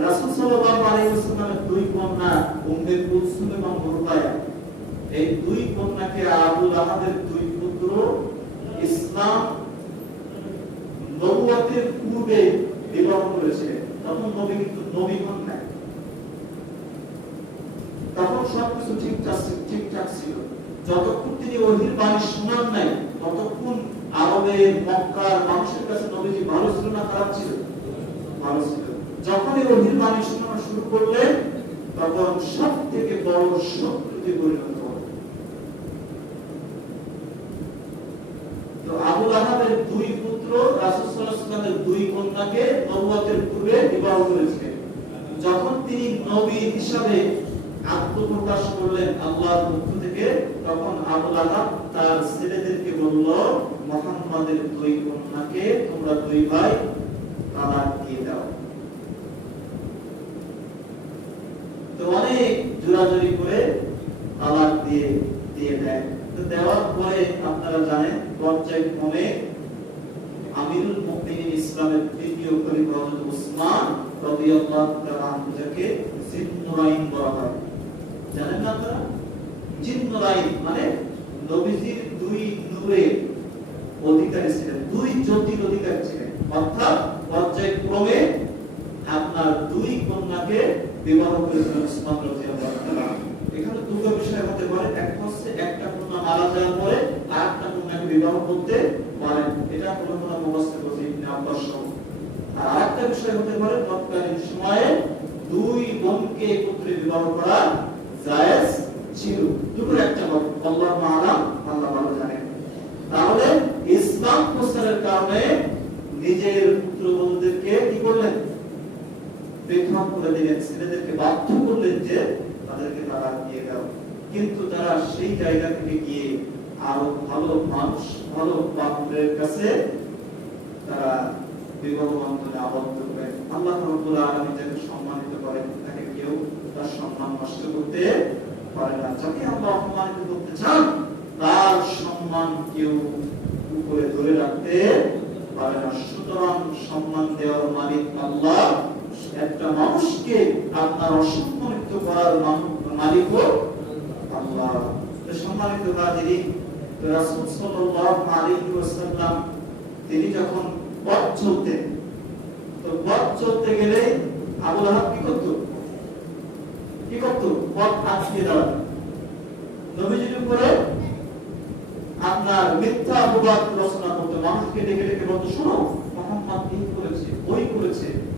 রাসূল সাল্লাল্লাহু আলাইহি ওয়াসাল্লামের দুই কন্যা উম্মে কুলসুম এবং রুকায়া, এই দুই কন্যাকে আবু লাহাবের দুই পুত্র ইসলাম নবুয়তের পূর্বে বিবাহ করেছিলেন। তখন নবী কিন্তু নবী হন নাই, তখন সবকিছু ঠিকঠাক ছিল। যতক্ষণ তিনি ওহীর বাণী শোনান নাই ততক্ষণ আরবের মক্কার মানুষের কাছে নবীজি ভালো ছিল না খারাপ ছিল? ভালো ছিল। যখনই ওহীর বাণী শোনানো শুরু করলেন তখন সব থেকে বড় শত্রুতে পরিণত হলেন। তো আবু লাহাবের দুই পুত্র রাসূল সাল্লাল্লাহু আলাইহি ওয়াসাল্লামের দুই কন্যাকে নবুয়তের পূর্বে বিবাহ করেছিলেন। যখন তিনি নবী হিসাবে আত্মপ্রকাশ করলেন আল্লাহর পক্ষ থেকে, তখন আবু লাহাব তার ছেলেদেরকে বলল, মুহাম্মাদের দুই কন্যাকে তোমরা দুই ভাই তালাক দিয়ে দাও। তো অনেক জোরাজুরি করে তালাক দিয়ে দেয়। তো দেওয়ার পরে আপনারা জানেন পর্যায়ক্রমে আমিরুল মুমিনিন ইসলামের তৃতীয় খলিফা হযরত উসমান রাদিয়াল্লাহু তাআলা আনহুকে জিন্নুরাইন বলা হয়। জানেন না আপনারা? জিন্নুরাইন মানে নবীজির দুই নূরের অধিকারী ছিলেন, দুই জ্যোতির অধিকারী ছিলেন। অর্থাৎ পর্যায়ক্রমে আপনার দুই কন্যাকে বিবাহ করেছিলেন উসমান রাদিয়াল্লাহু তাআলা। এখানে দুটো বিষয় হতে পারে, এক হচ্ছে একটা কন্যা মারা যাওয়ার পরে আরেকটা কন্যাকে বিবাহ করতে পারেন, এটা কোনো মুফাসসির বলেছেন ইবনে আব্বাস সহ। আর আরেকটা বিষয় হতে পারে তৎকালীন সময়ে দুই বোনকে একত্রে বিবাহ করা জায়েজ ছিল। দুটোর একটা মত, আল্লাহু আ'লাম, আল্লাহ ভালো জানেন। তাহলে ইসলাম প্রচারের কারণে নিজের পুত্রবধূদেরকে কি করলেন? পৃথক করে দিলেন, ছেলেদেরকে বাধ্য করলেন যে তাদেরকে তালাক দিয়ে দাও। কিন্তু তারা সেই জায়গা থেকে গিয়ে আরো ভালো মানুষ, ভালো পাত্রের কাছে তারা বিবাহ বন্ধনে আবদ্ধ করে। আল্লাহ রাব্বুল আলামিন যাকে সম্মানিত করেন তাকে কেউ তার সম্মান নষ্ট করতে পারে না। যাকে আল্লাহ অপমানিত করতে চান তার সম্মান কেউ উপরে ধরে রাখতে পারে না। সুতরাং সম্মান দেওয়ার মালিক আল্লাহ। একটা মানুষকে আপনার অসম্মানিত করার মালিকও আল্লাহ। সম্মানিত হাজিরিন, রাসূল সাল্লাল্লাহু আলাইহি ওয়াসাল্লাম তিনি যখন পথ চলতেন, তো পথ চলতে গেলে আবু লাহাব কি করত? পথ আটকে দাঁড়াতো, নবীজির উপরে আপনার মিথ্যা অপবাদ রচনা করতো, মানুষকে ডেকে ডেকে বলতো, শোনো মুহাম্মদ এই করেছে, ওই করেছে।